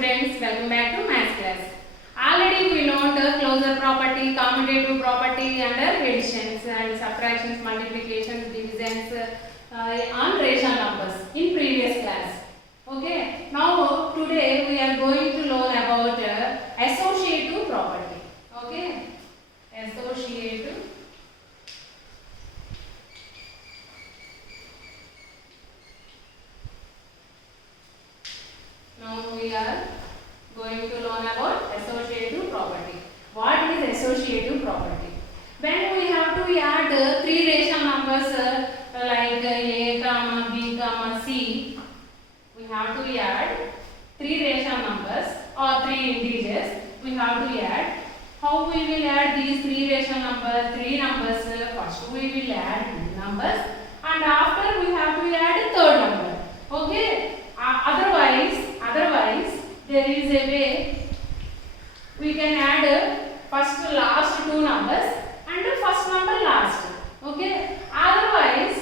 students, welcome back to maths class. Already we learned closure property, commutative property under additions and subtractions, multiplications, divisions on rational numbers in previous class. Okay, now today we are going to learn about associative property. Okay, associative. Now we are going to learn about associative property. What is associative property? When we have to add three rational numbers like a, comma, b, comma, c, we have to add three rational numbers or three integers. We have to add. How we will add these three rational numbers? Three numbers. First we will add numbers, and after we have to add a third number. Okay. Otherwise, there is a way we can add first last two numbers and first number last. Okay. Otherwise,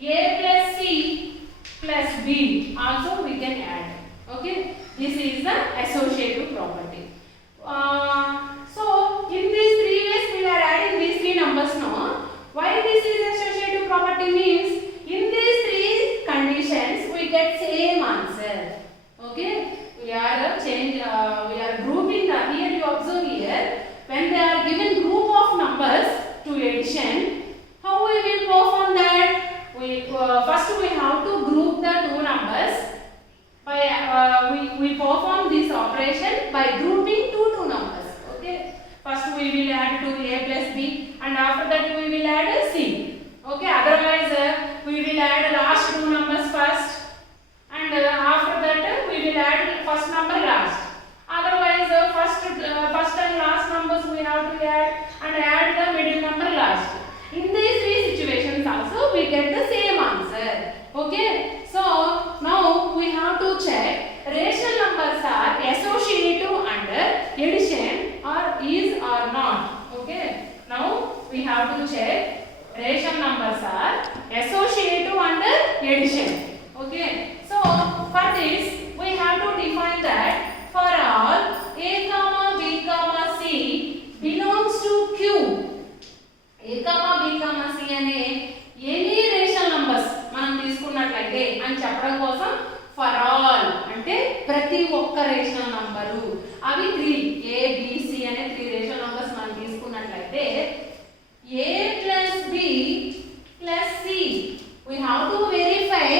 a plus c plus b also we can add. Okay. This is the associative property. So in these three ways we are adding these three numbers now. Why this is associative property means in these three conditions we get same answer. Okay, we are we are grouping the, here you observe here, when they are given group of numbers to addition, how we will perform that? We first we have to group the two numbers by we perform this operation by grouping two numbers. Okay, first we will add to a plus b, and after that we will add c. Okay, otherwise we will add last two numbers first, and after that we will add first number last. Otherwise first and last numbers we have to add, and add the middle number last. In these three situations also we get the same answer. Okay, so now we have to check rational numbers are associative under addition or is or not. Okay, now we have to check rational numbers are associative under addition. Okay, so for this we have to define that for all a comma b comma c belongs to q. A comma b comma c అనే any rational numbers మనం తీసుకున్నట్లయితే అని చెప్పడం కోసం for all అంటే ప్రతి ఒక్క rational number అవి 3 a b c అనే 3 రేషనల్ నంబర్స్ మనం తీసుకున్నట్లయితే a plus b plus c, we have to verify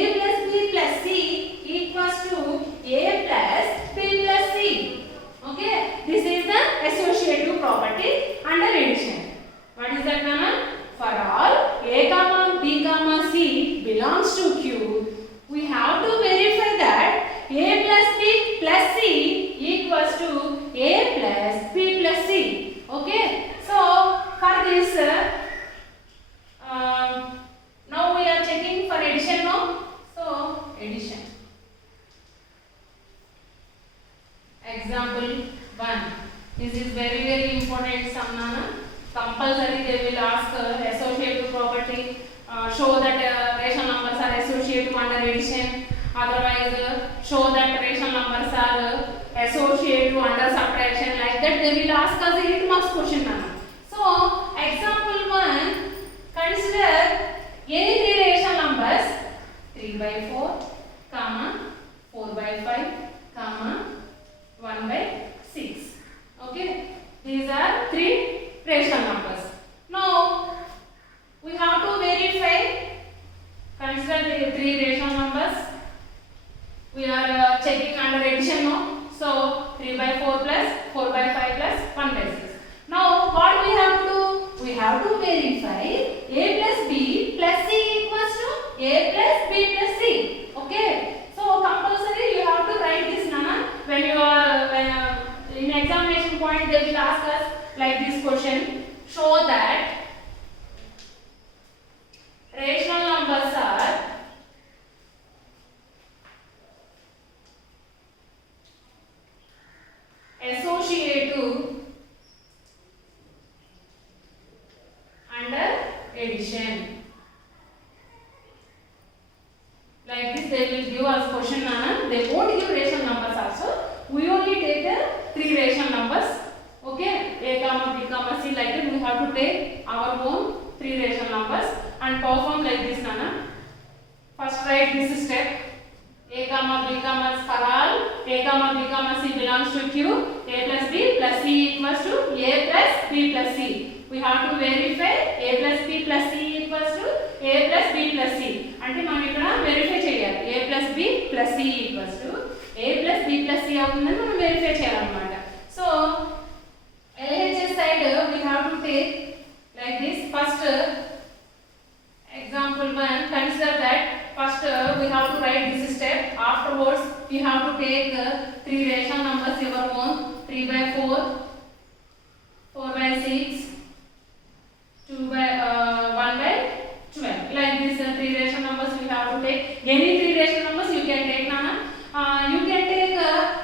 a plus b plus c equals to a plus b plus c. Okay, this is the associative property under addition. What is that, Nana? For all a comma b comma c belongs to q, we have to verify that a plus b plus c equals to a plus b plus c. Okay, so for this now we are checking for addition now. So addition. Example 1. This is very important sum, Nana. Compulsory they will ask associative property. Show that rational numbers are associative under addition. Otherwise show that rational numbers are associative under subtraction. Like that they will ask us 8 marks question, Nana. So example 1, consider any three rational numbers 3 by 4, comma 4 by 5, comma 1 by 6. Okay, these are three rational numbers. Now we have to verify. Consider the three rational numbers. We are checking under addition now. So 3 by 4 plus 4 by 5 plus 1 by 6. Now what we have to do? We have to verify a plus b plus c equals to a plus b plus c. Okay, so compulsory you have to write this, Nana. When you are in examination point they will ask us like this question. Show that rational numbers are associative under addition. Like this they will give us question Nana. They won't give rational numbers also. We only take the 3 rational numbers. Okay, A comma B comma C, like that we have to take our own 3 rational numbers and perform like this Nana. First write this step. A comma B comma for all. A comma B comma C belongs to Q. A plus B plus C equals to A plus B plus C. We have to verify A plus B plus C equals to A plus B plus C. అంటే మనం ఇక్కడ verify చేయాలి. A plus B plus C equals to A plus B plus C అవుతుందని మనం verify చేయాలన్నమాట. So LHS side we have to take like this. First example 1, consider that first we have to write this step. Afterwards we have to take 3 rational numbers your own. 3 by 4, 4 by 6, 2 by 1 by 12. Like this 3 rational numbers we have to take. Any 3 rational numbers you can take Nana. You can take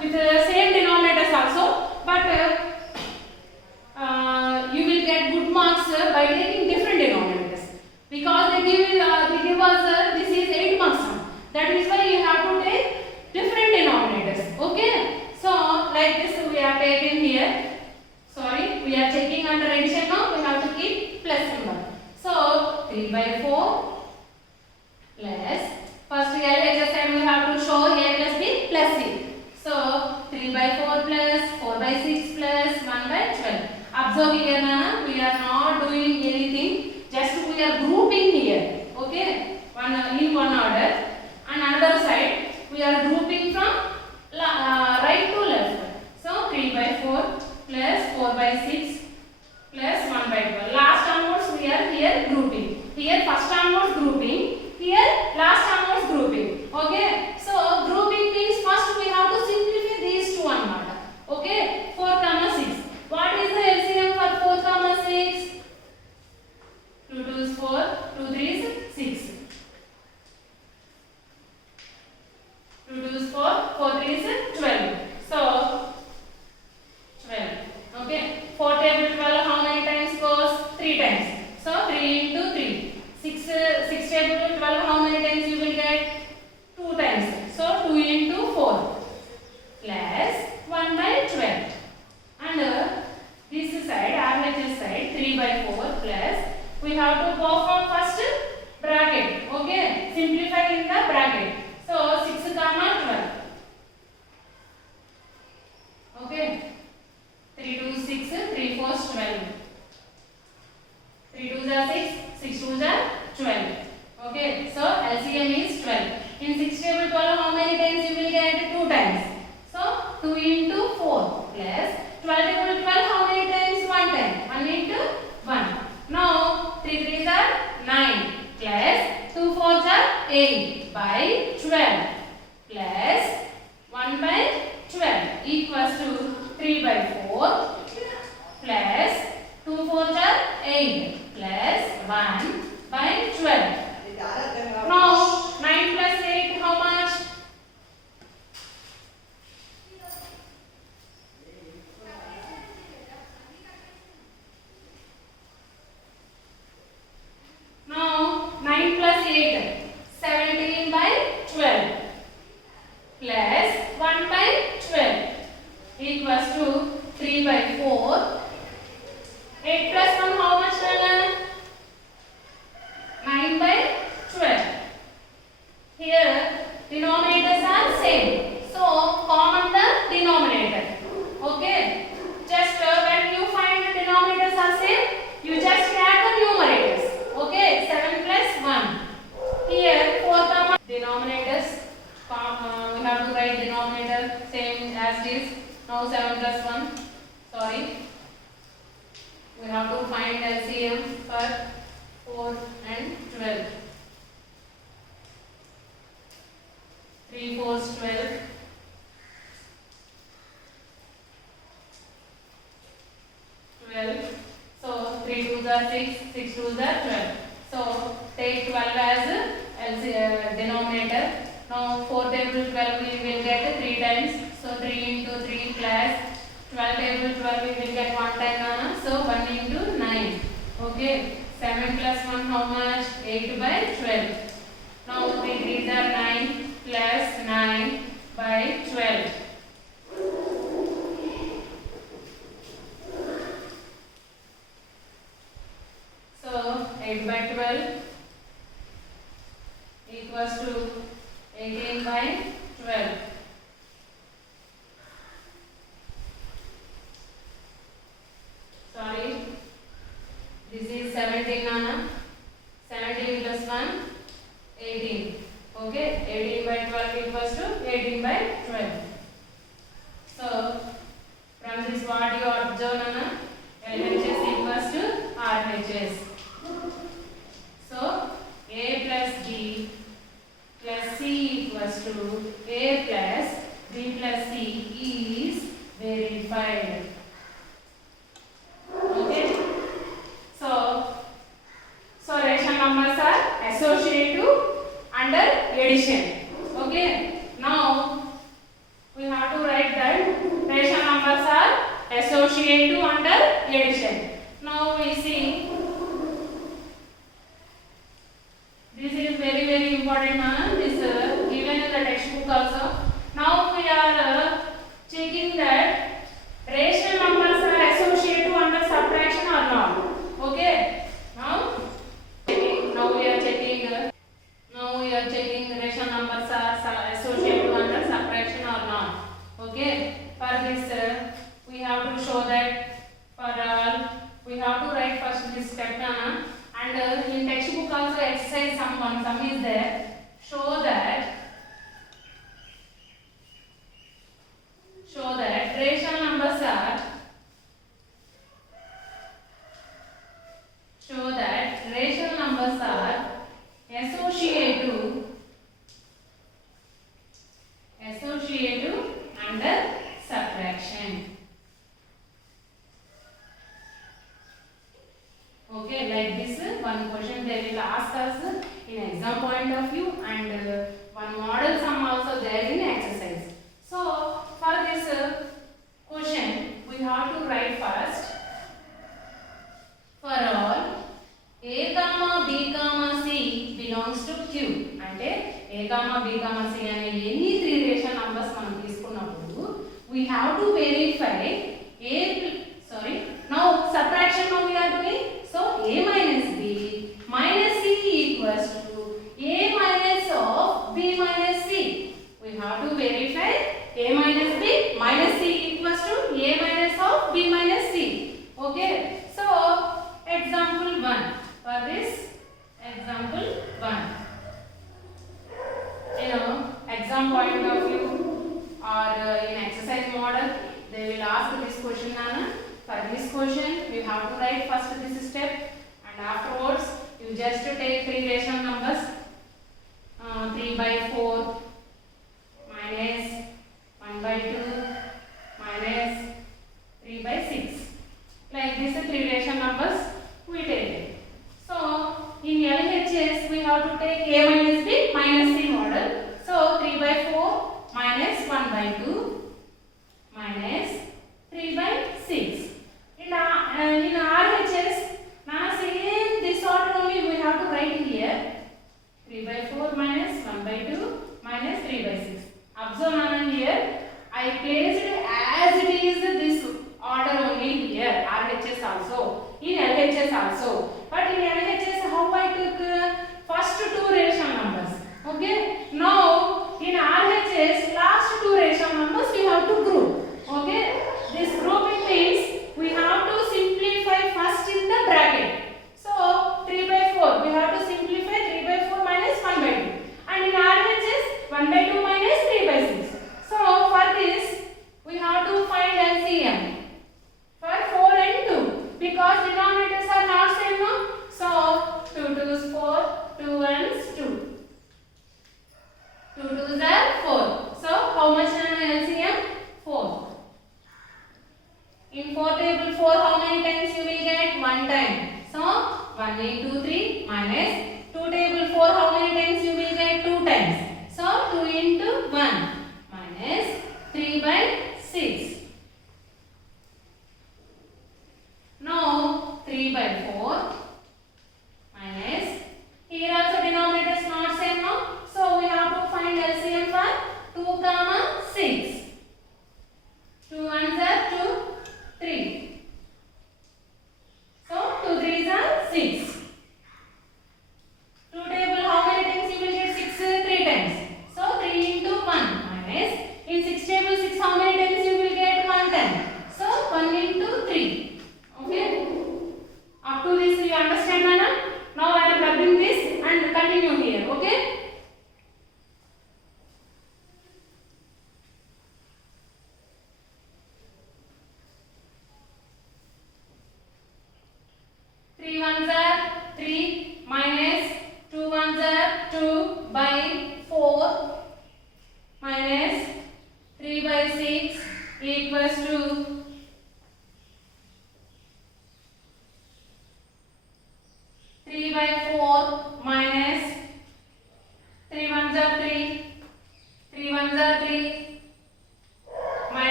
with the same denominators also, but you will get good marks by taking different denominators, because they give us this is 8 marks. That is why you have to take different denominators. Okay, so like this we are taking here. Sorry, we are checking under addition now. We have to keep plus symbol. So 3 by 4 plus, first LHS and we have to show A plus B plus C. So 3 by 4 plus 4 by 6 plus 1 by 12. Observe here Nana, we are not doing anything, just we are grouping here. Okay, one in one order, and another side we are grouping from right to left. So 3 by 4 plus 4 by 6 plus 1 by 12. Last onwards we are here grouping. Here first onwards grouping, here last onwards grouping. Okay, so grouping means first we have to simplify these two anamata. Okay, 4 comma 6. What is the LCM for 4 comma 6? 2 2 is 4, 2 3 is 6. 2 2 is 4, 4 3 is 12. So 12. Okay, 4 table 12 how many times goes? 3 times. So 3 into 3. 6 table 12 how many times you will get? 2 times. So 2 into 4 plus 1 by 12. And this side, RHS side, 3 by 4 plus, we have to perform first bracket. Okay, simplify in the bracket. So 6 comma 12. Okay, 3 2 6, 3 4 12. 3 2 are 6, 6 2 are 12. Okay, so LCM is 12. In 6 table 12 how many times you will get? 2 times. So 2 into 4 plus 12 table 12 how many times? 1 time. 1 into 1. Now 3 3s are 9 plus 2 4s are 8 by 12 plus 1 by 12 equals to 3 by 4 plus 2 4s are 8 plus 1 by 12. Now 9 plus 8 how much? Now 9 plus 8, 17 by 12 plus 1 by 12 equals to 3 by 4. 8 plus 1 how much? 9 by 12. Here denominators are same, so common the denominator. Okay, just when you find the denominators are same, you just add the numerators. Okay, 7 plus 1. Here 4 comma denominators, we have to write denominator same as this. Now 7 plus 1. Sorry, we have to find LCM for 4 and 12. 3 4 is 12. 12. So 3 2s are 6, 6 2s are 12. So take 12 as denominator. Now 4 table 12 we will get 3 times. So 3 into 3 plus 12 table 12 we will get 1 time. So 1 into 9. Okay. 7 plus 1 how much? 8 by 12. Now 3 3s are 9. equals to 18 by 12. Sorry, this is 17 Nana. 17 plus 1, 18. Okay, 18 by 12 equals to 18 by 12. So, from this what you observe Nana? LHS equals to RHS. So, A plus B plus C equals to A plus B plus C is verified. Okay. So ration numbers are associative under addition. Okay. Now we have to write that ration numbers are associative under addition. Now we see this is very important one. This given in the textbook also. Now we are checking that ration numbers are associative under subtraction or not. Okay. Now we are checking ration numbers are associative under subtraction or not. Okay. For this we have to show that for we have to write first this step and in textbook also exercise sum is there. Show that ration numbers are associative under subtraction. Okay, like this one question they will ask us in exam point of view and one model sum also there in exercise. So for this question we have to write first for all A comma B comma C belongs to Q. అంటే A comma B comma C అనే ఎన్ని three ration numbers మనం తీసుకున్నప్పుడు we have to verify now subtraction now we are doing. So A minus B minus C equals to A minus of B minus C. We have to verify A minus B minus C equals to A minus of B minus C. Okay. So example 1. For this example 1. Exam point of view or in exercise model they will ask this question Nana. For this question you have to write first this step and afterwards you just take three ration numbers 3 by 4 minus 1 by 2 minus 3 by 6. Like this three ration numbers we take it. So in LHS we have to take A minus B minus C model. So 3 by 4 minus 1 by 2 minus 3 by 6. In RHS, now same this order only we have to write here. 3 by 4 minus 1 by 2 minus 3 by 6. Observe Nana here. I placed as it is this order only here. RHS also. In LHS also. But in LHS how I took first two ration numbers. Okay. Now in RHS last two ration numbers we have to group. Okay. This grouping means we have to simplify first in the bracket. So 3 by 4 we have to simplify 3 by 4 minus 1 by 2. And in RHS 1 by 2 minus 3 by 6. So for this we have to find LCM.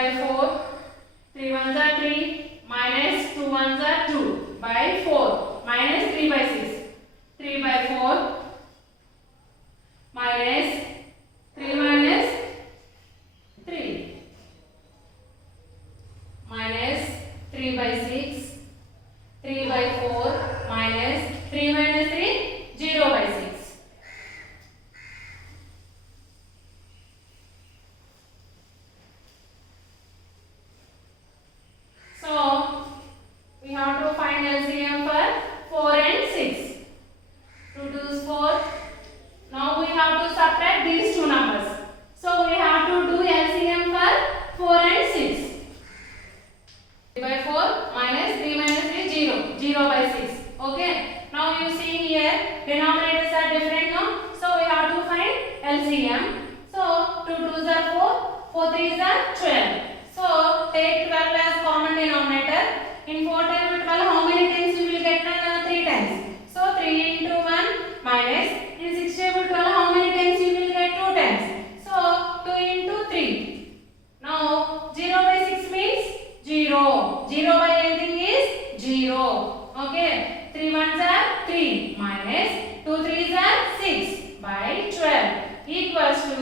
by 4, 3 ones are 3, minus 2 ones are 2 by 4, minus 3 by 6, 3 by 4, minus 3 minus 3, minus 3 by 6, 3 by 4, minus 3 minus 3, 0 by 6. So, we have to find LCM for 4 and 6. 2 2 is 4. Now we have to subtract these two numbers. So, we have to do LCM for 4 and 6. 3 by 4 minus 3 minus 3, 0. 0 by 6. Okay. Now you see here, denominators are different now. So, we have to find LCM. So, 2 2s are 4, 4 3s are 12. So, take 12 as common denominator. In 4 times 12, how many times you will get? 3 times. So, 3 into 1 minus. In 6 table 12, how many times you will get? 2 times. So, 2 into 3. Now, 0 by 6 means 0. 0 by anything is 0. Okay. 3 ones are 3 minus 2 3s are 6 by 12 equals to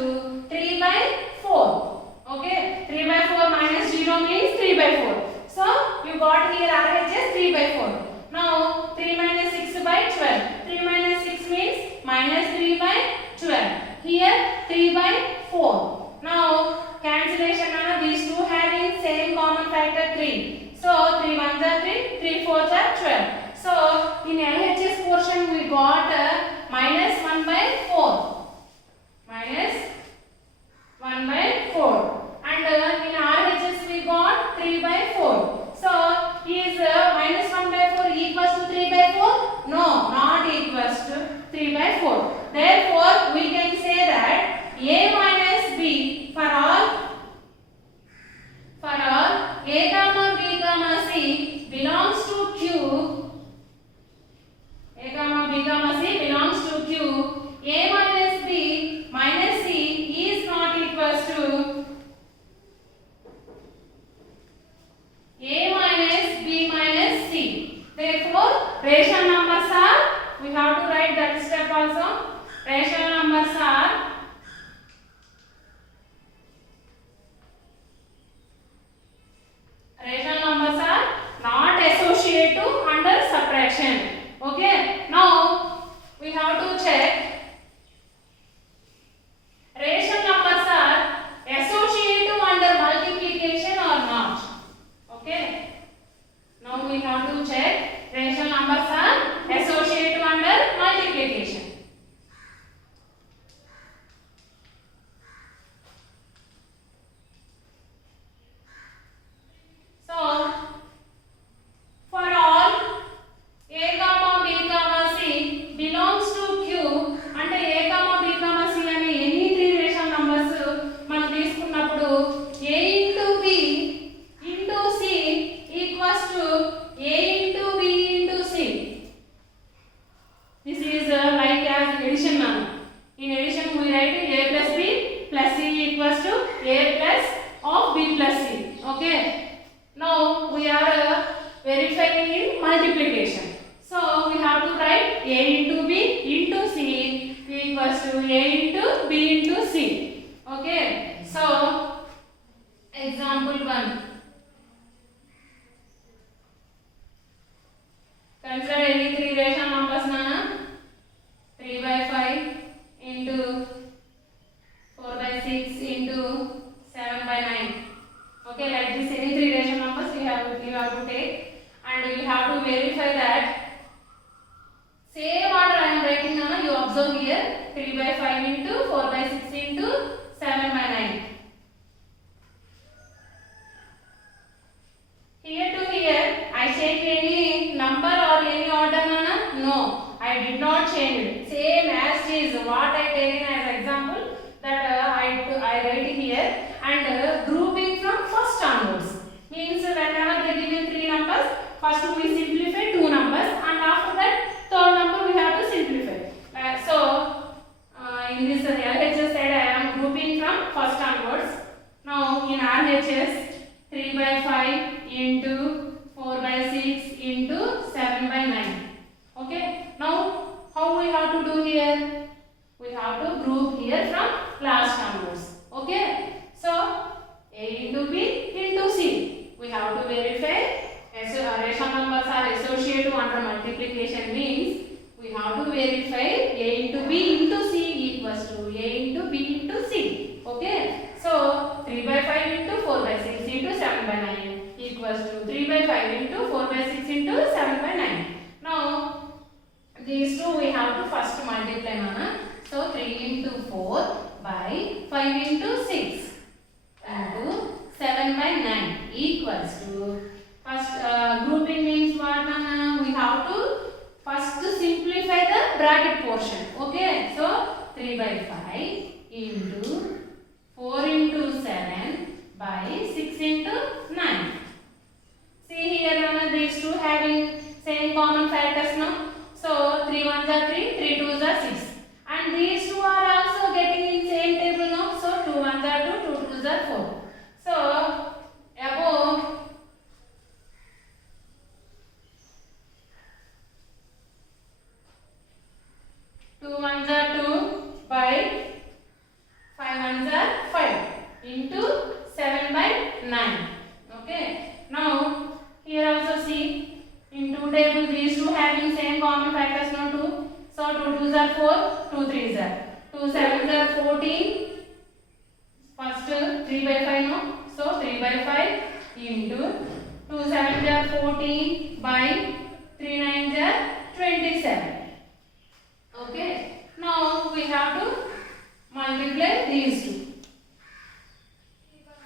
3 by 4. Okay. 3 by 4 minus 0 means 3 by 4. So, you got here RHS 3 by 4. Now, 3 minus 6 by 12. 3 minus 6 means minus 3 by 12. Here, 3 by 4. Now, cancellation on these two having same common factor 3. So, 3 ones are 3, 3 fours are 12. So, in LHS portion we got minus 1 by 4. Minus 1 by 4. And in RHS we got 3 by 4. So, is minus 1 by 4 equals to 3 by 4? No, not equals to 3 by 4. Therefore, we can say that A minus B for all A comma B comma C belongs to Q. A comma B comma C belongs to Q. A minus B minus C is not equals to A minus B minus C. Therefore, rational numbers are, we have to write that step also. Rational numbers are not associative under subtraction. Okay. Now, we have to check rational numbers are associative under multiplication or not. Okay. Now we have to check rational numbers are associative under multiplication. So, for all A comma B comma C belongs to Q అంటే A comma B comma C అనే any three rational numbers మనం తీసుకున్నప్పుడు A into B into C equals to A into B into C. This is like as addition now. In addition we write A plus B plus C equals to A plus of B plus C. Okay. Now we are verifying in multiplication. So we have to write A into B into C equals to A into B into C. Okay. So example 1. Consider any three rational numbers na 3 by 5 into 4 by 6 into 7 by 9. Okay, like this any three rational numbers you have to take, and you have to verify that same order I am writing now. You observe here 3 by 5 into 4 by 6 into 7 by 9. Here to here I change any number or any order nana? No, I did not change it. Same as is what I taken as example that I write here, and grouping from first onwards means whenever they give you three numbers, first we simplify two numbers and after that third number we have to simplify. So in this LHS side I am grouping from first onwards. Now in RHS 3 by 5 into 4 by 6 into 7 by 9. Okay. Now how we have to do here? We have to group here from last numbers. Okay. So A into B into C. We have to verify rational numbers are associative under multiplication means we have to verify A into B into C equals to A into B into C. Okay. So 3 by 5 into 4 by 6 into 7 by 9 equals to 3 by 5 into 4 by 6 into 7 by 9. Now these two we have to first multiply, Nana. So 3 into 4 by 5 into 6 into 7 by 9 equals to first grouping means what, Nana? We have to first simplify the bracket portion. Okay. So 3 by 5 into 4 into 7 by 6 into 9. See here, Nana, these two having same common factors, no? So 3 1s are 3, 3 2s are 6. And these two are also getting in same table, no? So 2 1s are 2, 2 2s are 4. So above 2 1s are 2 by 5 1s are 5 into 7 by 9. Okay. Now here also see in two tables these two having same common factors, no? 2. So 2 2s are 4, 2 3s are 2 7s are 14. First 3 by 5, no? So 3 by 5 into 2 7s are 14 by 3 9s are 27. Okay. Now we have to multiply these two.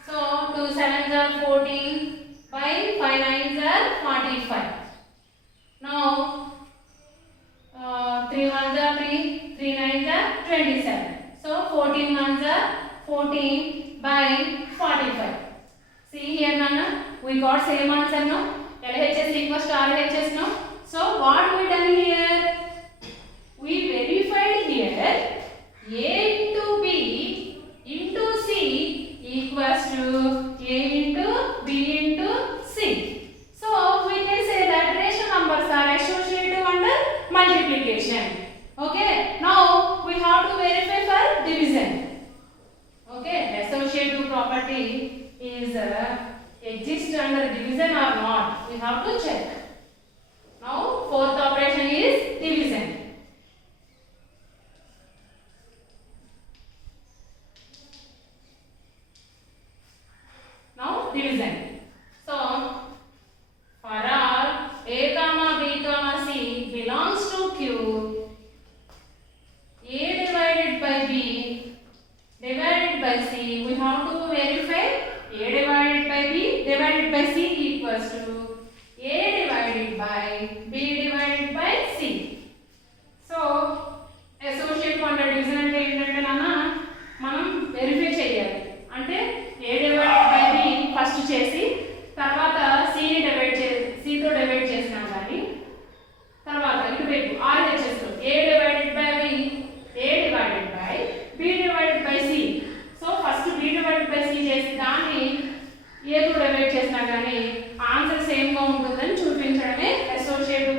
So 2 7s are 14 by 5 9s are 45. Now 3 1s are 3, 3 9s are 27. So 14 1s are 14 by 45. See here, Nana, we got same answer, no? LHS equals to RHS, no? So what we done here? We verified here A into B into C equals to A into B into C. So we can say that rational numbers are associative under multiplication. Okay. Now we have to verify for division. Okay. Associative property is exists under division or not? We have to check. Now fourth operation is division. Now division. So for all A comma B comma C belongs to Q, A divided by B divided by C, we have to verify A divided by B divided by C equals to A divided by B divided by C. So associate under division అంటే ఏంటంటే నాన్న మనం verify చేయాలి. అంటే A divided by B first చేసి తర్వాత C ని divide C తో డివైడ్ చేసినాం కానీ తర్వాత ఇటువైపు RHS తో A divided by B A divided by B divided by C. So first B divided by C చేసి దాన్ని A తో డివైడ్ చేసినా కానీ ఆన్సర్ సేమ్ గా ఉంటుందని చూపించడమే associative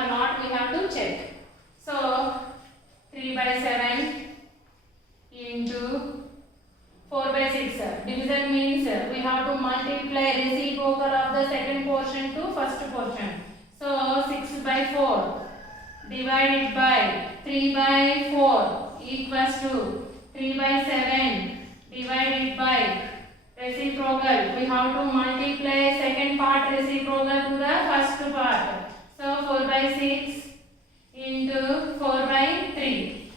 or not, we have to check. So 3 by 7 into 4 by 6. Division means we have to multiply reciprocal of the second portion to first portion. So 6 by 4 divided by 3 by 4 equals to 3 by 7 divided by reciprocal. We have to multiply second part reciprocal to the first part. So 4 by 6 into 4 by 3.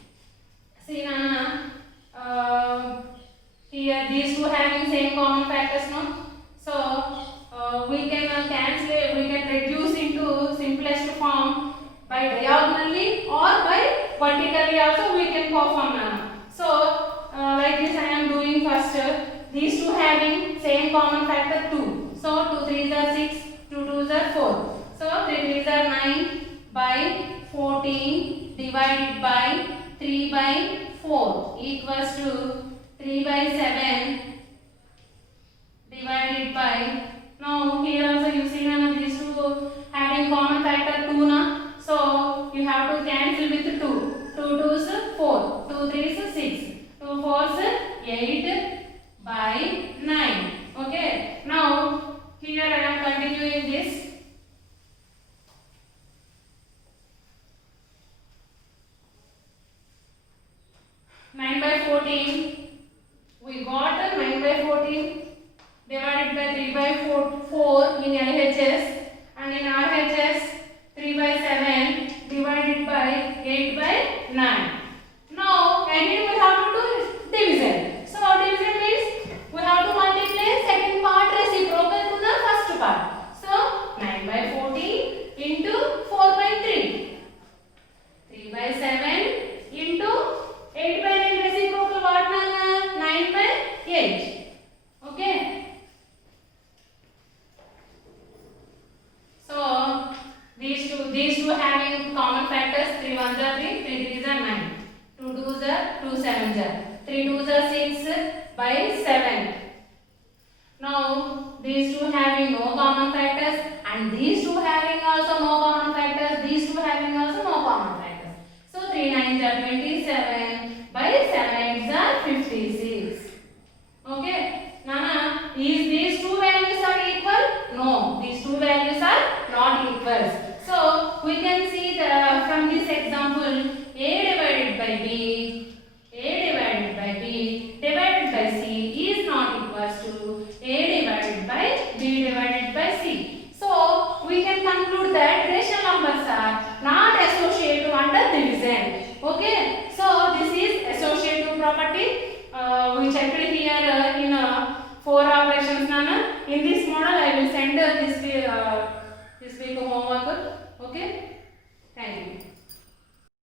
See Nana, here these two having same common factors, no? So we can cancel it, we can reduce into simplest form by diagonally or by vertically also we can perform, Nana. So like this I am doing first. These two having same common factor 2. So 2 3s are 6, 2 2s are 4. So 3 3s are 9 by 14 divided by 3 by 4 equals to 3 by 7 divided by. Now here also you see now these two having common factor 2 na. So you have to cancel with 2. 2 2s 4, 2 3s 6, 2 4s 8 by 9. Okay. Now here I am continuing this. Nine by 14. We got 9 by 14 divided by 3 by 4 in LHS, and in RHS 3 by 7 divided by 8 by 9. Now again we have to do division. So division means we have to multiply second part reciprocal to the first part. So 9 by 14 into 4 by 3. 3 by 7 into 8 by 9 reciprocal what, Nana? 9 by 8. Okay. So these two having common factors. 3 1s are 3, 3 3s are 9. 2 2s are 2 7s are 3 2s are 6 by 7. Now these two having no common factors, and these two having also no common factors. These two having also no common factors. So 3 9s are 27 by 7 8s are 56. Okay. Nana, is these two values are equal? No, these two values are not equal. So we can see from this example, A divided by B divided by C is not equals to A divided by B divided by C. So we can conclude that rational numbers are not associative under division. Okay. So this is associative property. We checked it here in 4 operations, Nana. In this model I will send this